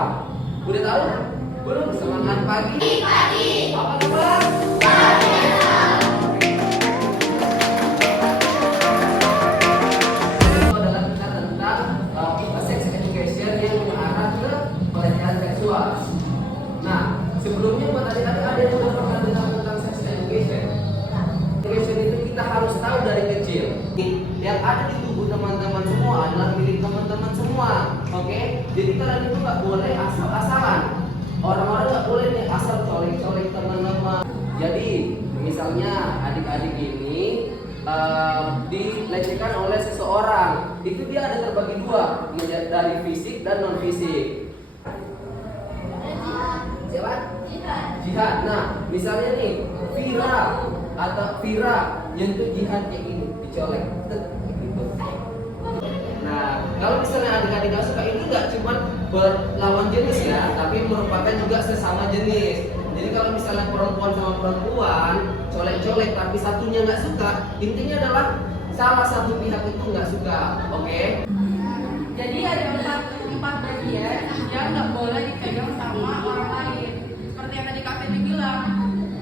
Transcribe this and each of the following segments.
apa? Udah tahu? Belum? Semangat pagi. Apa kabar? Itu adalah kita tentang sex education yang mengarah ke pelecehan seksual. Nah, sebelumnya buat adik-adik ada yang sudah pernah dengar tentang sex education? Education itu kita harus tahu dari kecil. Yang ada di tubuh teman-teman semua adalah milik teman-teman semua. Oke? Jadi kalian itu nggak boleh asal-asalan. Orang-orang nggak boleh nih asal colek-colek teman-teman. Jadi misalnya adik-adik ini dilecehkan oleh seseorang, itu dia ada terbagi dua, dari fisik dan non fisik. Siapa? Jihad. Nah, misalnya nih Vira nyentuh Jihad kayak gini, dicolek. Gitu. Nah, kalau misalnya adik-adik nggak suka, itu nggak cuma berlawan jenis ya, tapi merupakan juga sesama jenis. Jadi kalau misalnya perempuan sama perempuan colek-colek tapi satunya nggak suka, intinya adalah salah satu pihak itu nggak suka. Oke? Jadi ada empat bagian yang nggak boleh dipegang sama orang lain. Seperti yang tadi Kak Feni bilang,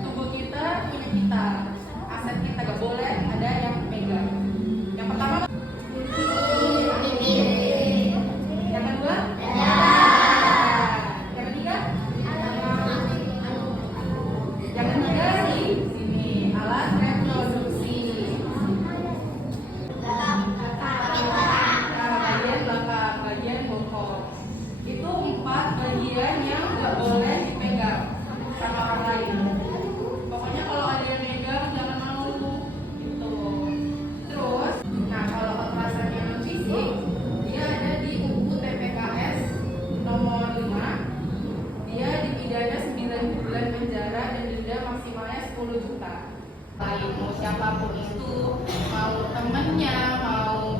tubuh kita punya kita, aset kita nggak boleh ada yang pegang. Yang pertama, yang kedua, yang ketiga, yang ketiga di sini alat reproduksi. Bagian belakang, bagian bokong. Itu 4 bagian yang nggak boleh dipegang sama orang lain. Pokoknya kalau ada yang megang jangan mau gitu. Terus, nah kalau kekerasan yang non fisik, dia ada di UU TPKS nomor 5. Dia dipidana 9 bulan penjara dan denda maksimalnya 10 juta. Baik mau siapapun itu, mau temennya, mau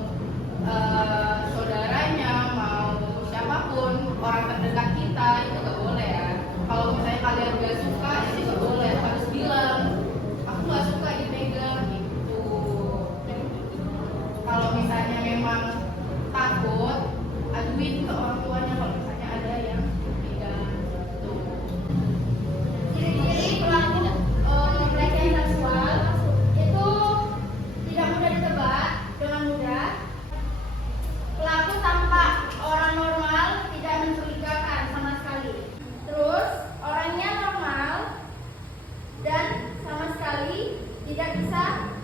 saudaranya, mau siapapun, orang terdekat kita, itu gak boleh ya. Kalau misalnya kalian gak suka, ya sih gak boleh, harus bilang aku gak suka dipegang gitu. Kalau misalnya memang takut, aduin ke orang tuanya kalau misalnya ada yang pegang gitu. Ciri-ciri pelaku pelecehan seksual itu tidak mudah ditebak dengan mudah. Pelaku tampak orang normal, tidak mencurigakan sama sekali. Terus orangnya normal dan sama sekali tidak bisa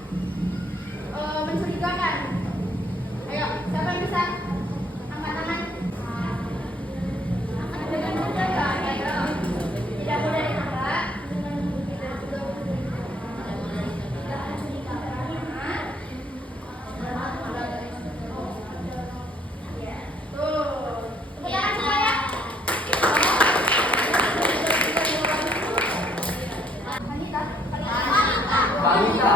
mencurigakan. Ayo, siapa yang bisa angkat tangan? Dengan mudah kan? Ayo. Tidak mudah ditebak. Balita.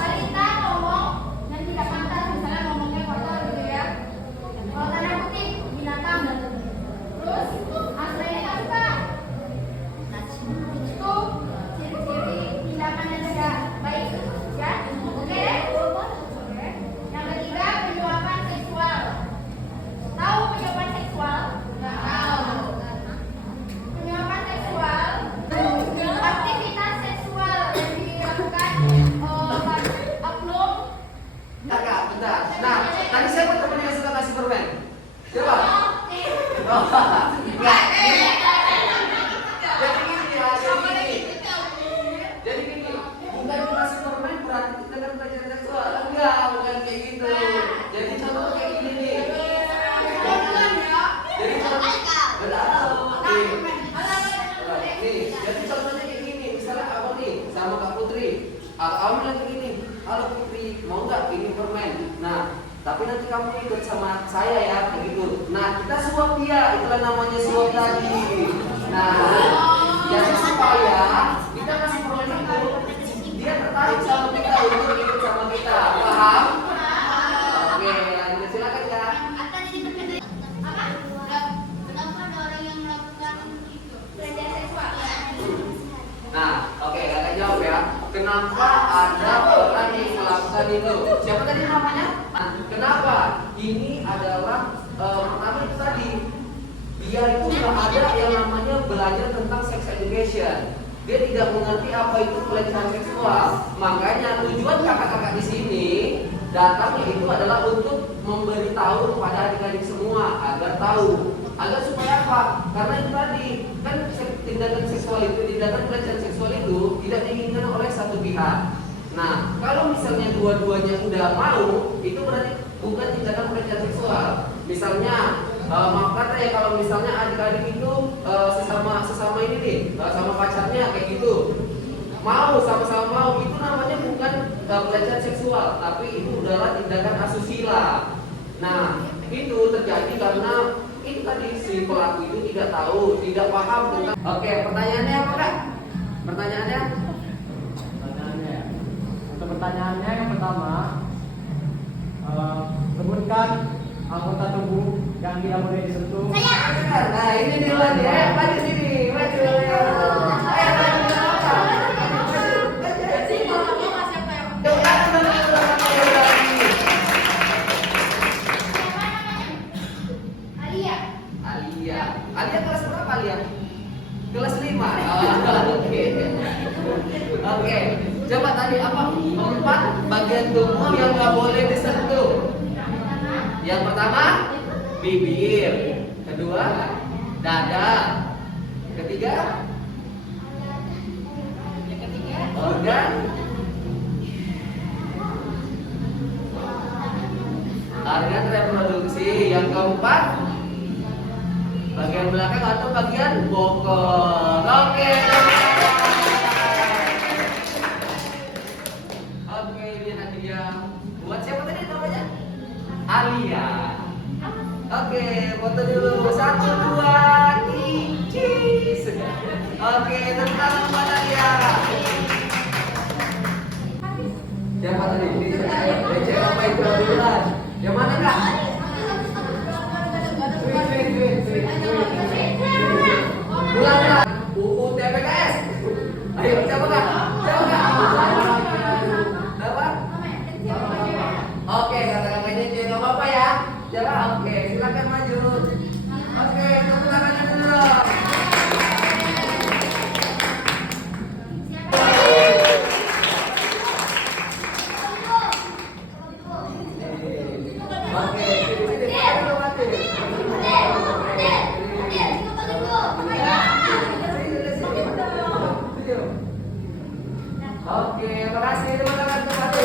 Balita ngomong yang tidak pantas, misalnya ngomongnya kotor gitu ya. Kalau tanda kutip binatang. Terus aslinya apa? Itu ciri-ciri tindakan yang tidak baik, ya. Oke deh. Oke. Yang ketiga penyuapan seksual. Tahu penyuapan seksual? Nggak tahu. Penyuapan seksual aktivitas seksual yang dilakukan oleh oknum. Kakak, bentar. Nah, tadi siapa teman yang suka kasih permen? Siapa? Oh, enggak. Jadi gini ya, jadi gini. Bukan dikasih permen berarti kita kan belajar seksual. Enggak, bukan kayak gitu. Jadi contoh kayak gini nih. Jadi contoh, nih, jadi contohnya kayak gini. Misalnya abang nih sama Kak Putri. Abang bilang kayak gini, halo Putri, mau nggak ini permen? Nah, tapi nanti kamu ikut sama saya ya, kayak gitu. Nah, kita suap dia, itulah namanya suap tadi. Nah, jadi supaya kita kasih permen itu, dia tertarik sama kita untuk ikut sama kita, paham? Oke, lanjut silakan ya. Kenapa ada orang yang melakukan pelecehan seksual? Nah, oke, kakak jawab ya. Kenapa ada orang yang melakukan itu. Siapa tadi namanya? Kenapa? Ini adalah pertama itu tadi, dia itu nggak ada yang namanya belajar tentang sex education. Dia tidak mengerti apa itu pelecehan seksual. Makanya tujuan kakak-kakak di sini datangnya itu adalah untuk memberitahu kepada adik-adik semua agar tahu, agar supaya apa? Karena itu tadi kan tindakan seksual itu, tindakan pelecehan seksual itu tidak diinginkan oleh satu pihak. Nah, kalau misalnya dua-duanya udah mau, itu berarti bukan tindakan pelecehan seksual. Misalnya, maaf kata ya, kalau misalnya adik-adik itu sesama ini nih, sama pacarnya kayak gitu, mau sama-sama mau, itu namanya bukan pelecehan seksual, tapi itu adalah tindakan asusila. Nah, itu terjadi karena itu tadi si pelaku itu tidak tahu, tidak paham tentang. Oke, pertanyaannya apa kak? Pertanyaannya? Untuk pertanyaannya yang pertama, sebutkan anggota tubuh yang tidak boleh disentuh. Nah, ini nih lagi, maju sini, maju. Alia kelas berapa Alia? Kelas 5. Oke. Oke. Coba tadi apa? 4 bagian tubuh yang nggak boleh disentuh. Yang pertama bibir, kedua dada, ketiga organ reproduksi, yang keempat bagian belakang atau bagian bokong. Oke. Oke, ini hadiah buat siapa tadi namanya? Alia. Oke, foto dulu. 1, 2, cheese. Oke, tepuk tangan buat Alia. Siapa tadi? Receh apa itu duluan? Yang mana kak? Ulang. UU TPKS. Ayo, siapa kak? Siapa kak? Apa? Oke, katakan aja C, nggak apa-apa ya. Siapa? Oke, silakan maju. Oke, tepuk tangannya dulu. Oke, sini dulu mati. Oke, makasih teman-teman kembali.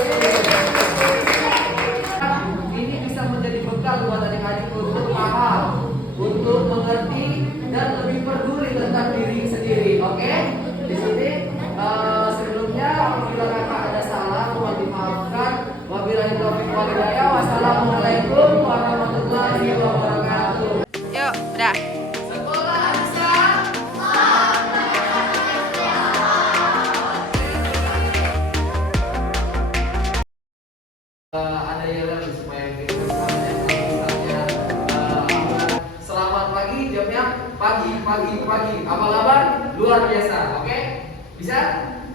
Ini bisa menjadi bekal buat adik-adik untuk paham, untuk mengerti dan lebih peduli tentang diri sendiri. Oke? Di sini sebelumnya apabila kakak ada salah mohon dimaafkan. Wabillahi taufiq wal hidayah. Wassalamualaikum warahmatullahi wabarakatuh. Yuk, udah. Sekolah Ansa. Ada yang supaya kita misalnya selamat pagi, jamnya pagi abal-abal luar biasa. Oke? Bisa?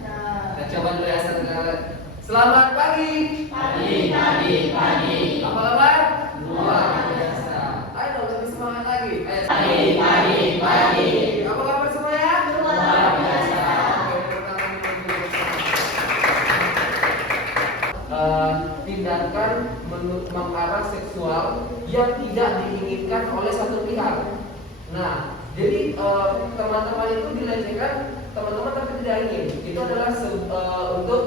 Kita coba dulu ya satu kali. Selamat pagi. Pagi. Abal-abal luar biasa. Ayo dong lebih semangat lagi. Pagi. Apa kabar semuanya? Luar biasa. Tindakan mengarah seksual yang tidak diinginkan oleh satu pihak. Nah, jadi teman-teman itu dilecehkan, teman-teman tapi tidak ingin. Itu adalah untuk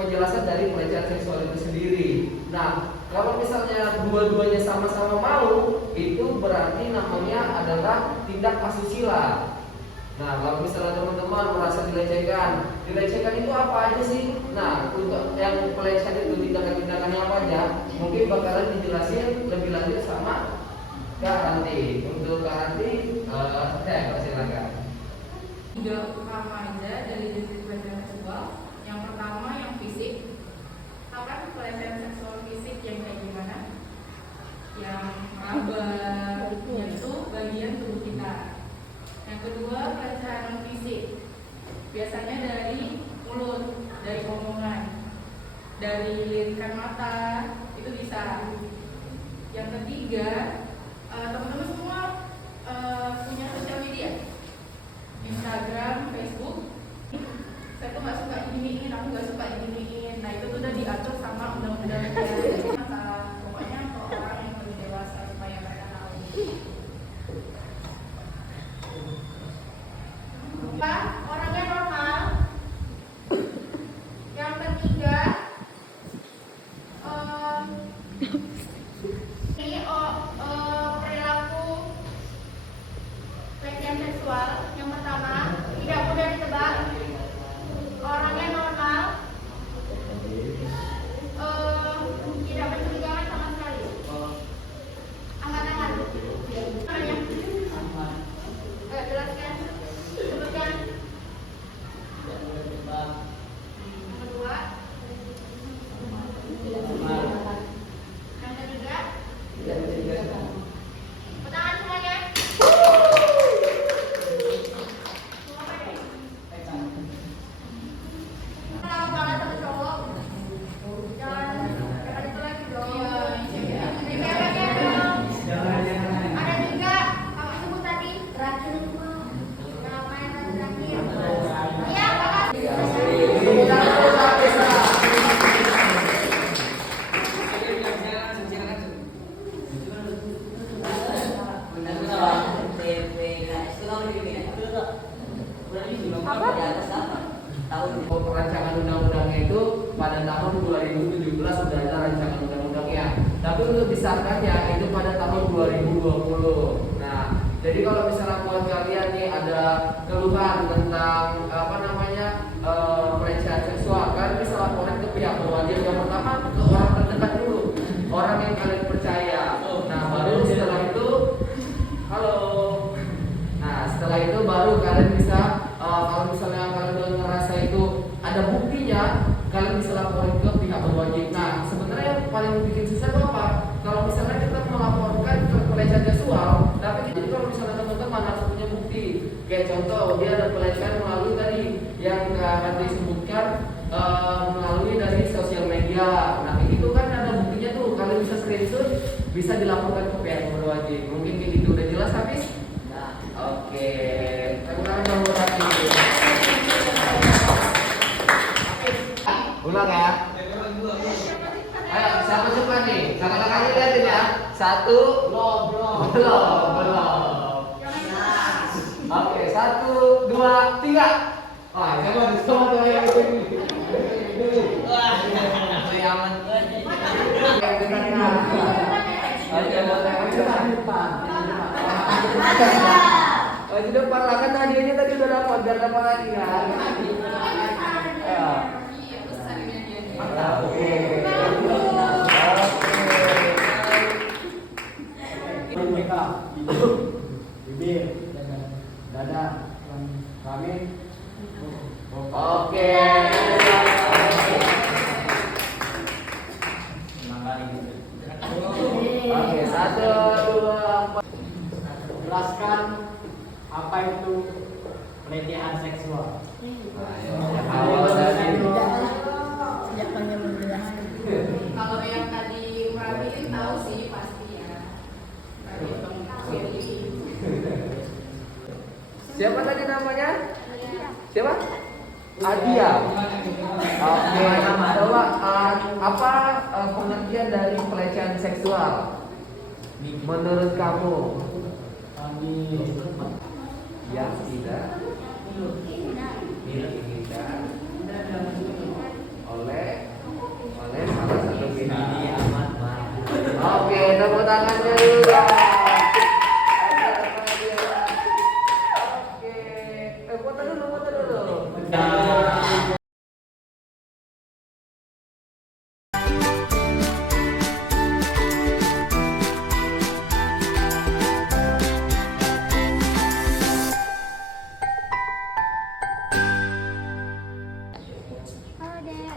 penjelasan dari pelecehan seksual itu sendiri. Nah, kalau misalnya dua-duanya sama-sama mau, itu berarti namanya adalah tindak asusila. Nah, kalau misalnya teman-teman merasa dilecehkan itu apa aja sih? Nah, untuk yang pelecehan itu tindakan-tindakannya apa aja? Mungkin bakalan dijelasin lebih lanjut sama Kak Ranti. Untuk Kak Ranti, silakan. 3 utama aja dari jenis pelecehan seksual. Yang pertama yang fisik. Tahu kan pelecehan seksual fisik yang kayak gimana? Yang meraba itu bagian tubuh kita. Yang kedua pelecehan non fisik. Biasanya dari mulut, dari dari lirikan mata, itu bisa. Yang ketiga, teman-teman semua punya sosial media, Instagram, Facebook. Saya tuh nggak suka diginiin, aku nggak suka diginiin. Nah itu tuh udah diatur sama undang-undangnya. Pokoknya untuk orang yang lebih dewasa supaya mereka tahu. Orangnya normal. Yang ketiga, perilaku pelecehan seksual. Yang pertama, tidak mudah ditebak. Orangnya normal. Tidak mencurigakan sama sekali. Angkat tangan. Namanya? Jelaskan. Sebutkan. Nomor 2. Yang ketiga. Tangan semuanya. Kalau banget sama cowok. Jangan itu lagi dong. Dipepeknya dong. Ada 3. Kakak sebut tadi. Terakhir semua. Nama yang terakhir. Iya, makasih. Rancangan undang-undangnya itu pada tahun 2017 sudah ada rancangan undang-undangnya. Tapi untuk disahkannya itu pada tahun 2020. Nah, jadi kalau misalnya buat kalian nih ada keluhan tentang pelecehan seksual, kalian bisa laporan ke pihak berwajib. Yang pertama ke orang terdekat dulu, orang yang kalian percaya. Nah, baru setelah itu, halo. Nah, setelah itu baru kalian bisa kalau misalnya kalian udah ngerasa itu ada buktinya, kalian bisa laporin ke pihak berwajib. Nah, sebenarnya yang paling bikin susah itu apa? Kalau misalnya kita melaporkan ke pelecehan seksual, tapi jadi kalau misalnya teman-teman harus punya bukti, kayak contoh dia ada pelecehan melalui tadi yang nanti disebutkan melalui dari sosial media. Nah, itu kan ada buktinya tuh, kalian bisa screenshot, bisa dilaporkan ke pihak berwajib. Mungkin kayak gitu udah jelas habis? Nah, oke. Tepuk tangan dong buat Rati. Ulang ya. Ayo, siapa cepat nih? Kakak-kakaknya lihatin ya. 1, belum. Oke, 1, 2, 3. Wah, siapa tuh yang itu? Wah, aman. Oke, depan. Oh, di depan lah kan hadiahnya tadi udah dapat, biar dapat lagi kan. Ya. Iya, besar ini hadiahnya. Oke. Mereka bibir, dada, kami. Oke. Oke, 1, 2, 4. Jelaskan apa itu pelecehan seksual. Awal dari Kalau yang tadi Rabi tahu sih pasti ya. Rabi Willy. siapa tadi namanya? Siapa? Adia. Oke, coba apa pengertian dari pelecehan seksual menurut kamu? Ya, tidak diinginkan oleh salah satu pihak. Oke, tepuk tangannya dulu. Oke, foto dulu. Halo Dek,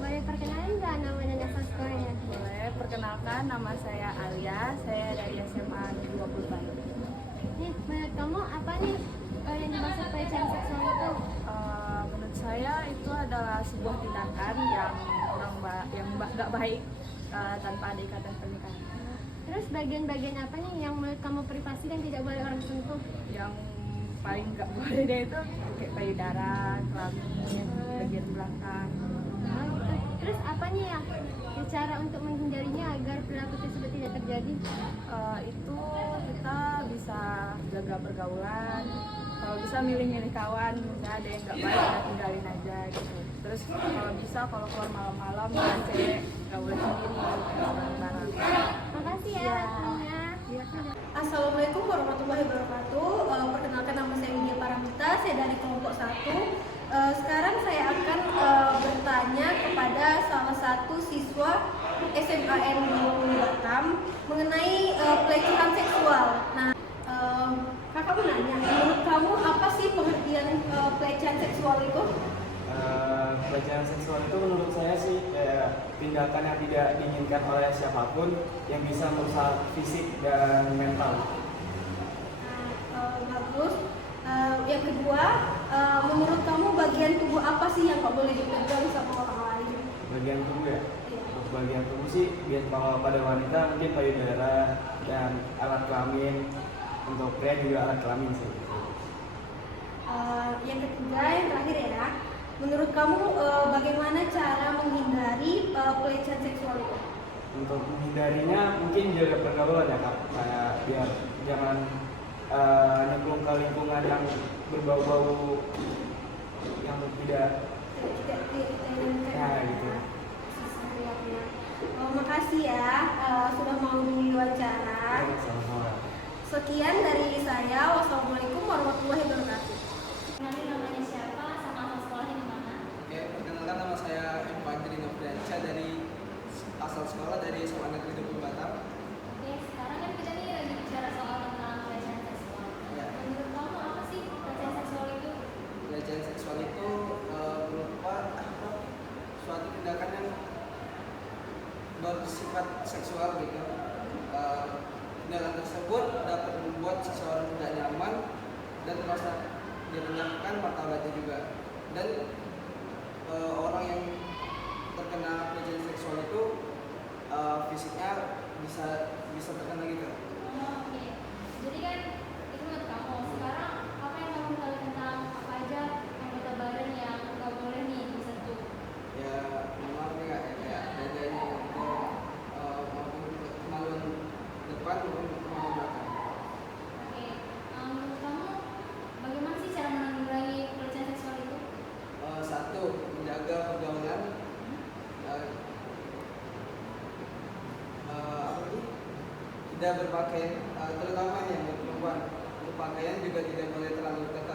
boleh perkenalin nggak namanya Nafas Korea? Boleh, perkenalkan nama saya Alia, saya dari SMA 20 Bandung. Nih, menurut kamu apa nih yang dimaksud pelecehan seksual itu? Menurut saya itu adalah sebuah tindakan yang nggak baik tanpa ada ikatan pernikahan. Terus bagian-bagian apa nih yang menurut kamu privasi dan tidak boleh orang sentuh? Yang paling nggak boleh deh itu kayak payudara, kelamin, bagian belakang. Nah, gitu. Terus apa nih ya cara untuk menghindarinya agar perilaku tersebut tidak terjadi? Itu kita bisa jaga pergaulan, kalau bisa milih-milih kawan, misalnya ada yang nggak baik kita tinggalin aja gitu. Terus kalau bisa kalau keluar malam-malam dengan cewek nggak boleh sendiri, bareng-bareng. Makasih ya waktunya. Iya, Kak. Assalamualaikum warahmatullahi wabarakatuh. Perkenalkan nama saya Widya Paramita, saya dari kelompok 1. Sekarang saya akan bertanya kepada salah satu siswa SMAN di Batam mengenai pelecehan seksual. Nah, kakak mau nanya, menurut kamu apa sih pengertian pelecehan seksual itu? Pelecehan seksual itu menurut saya sih tindakan yang tidak diinginkan oleh siapapun yang bisa merusak fisik dan mental. Bagus. Yang kedua, menurut kamu bagian tubuh apa sih yang nggak boleh dipegang sama orang lain? Bagian tubuh ya? Iya. Untuk bagian tubuh sih, kalau pada wanita mungkin payudara dan alat kelamin. Untuk pria juga alat kelamin sih. Yang ketiga, yang terakhir ya. Menurut kamu bagaimana cara menghindari pelecehan seksual itu? Untuk menghindarinya mungkin jaga pergaulan ya Kak, kayak biar jangan nyemplung ke lingkungan yang berbau-bau yang tidak ya gitu. Makasih ya sudah mau diwawancara. Sama-sama. Sekian dari saya. Wassalamualaikum warahmatullahi wabarakatuh. Nanti namanya siapa sama asal sekolahnya di mana? Oke, perkenalkan nama saya Fajri Nofriansyah dari asal sekolah dari SMA Negeri 20 Batam. Oke, sekarang kan kita nih lagi bicara soal tentang pelecehan seksual. Ya. Menurut kamu apa sih pelecehan seksual itu? Pelecehan seksual itu berupa suatu tindakan yang bersifat seksual gitu. Tindakan tersebut dapat membuat seseorang tidak nyaman dan merasa direndahkan martabatnya juga. Dan orang yang terkena pelecehan seksual itu fisiknya bisa terkena gitu. Oh, oke. Jadi kan itu menurut kamu. Sekarang apa yang kamu tahu tentang apa aja anggota badan yang nggak boleh nih disentuh? Ya maaf nih kak, kayak dadanya itu maupun kemaluan depan maupun kemaluan belakang. Oke. Menurut kamu bagaimana sih cara menanggulangi pelecehan seksual itu? Satu, menjaga pergaulan. Apa lagi? Tidak berpakaian, terutama yang untuk perempuan, berpakaian juga tidak boleh terlalu ketat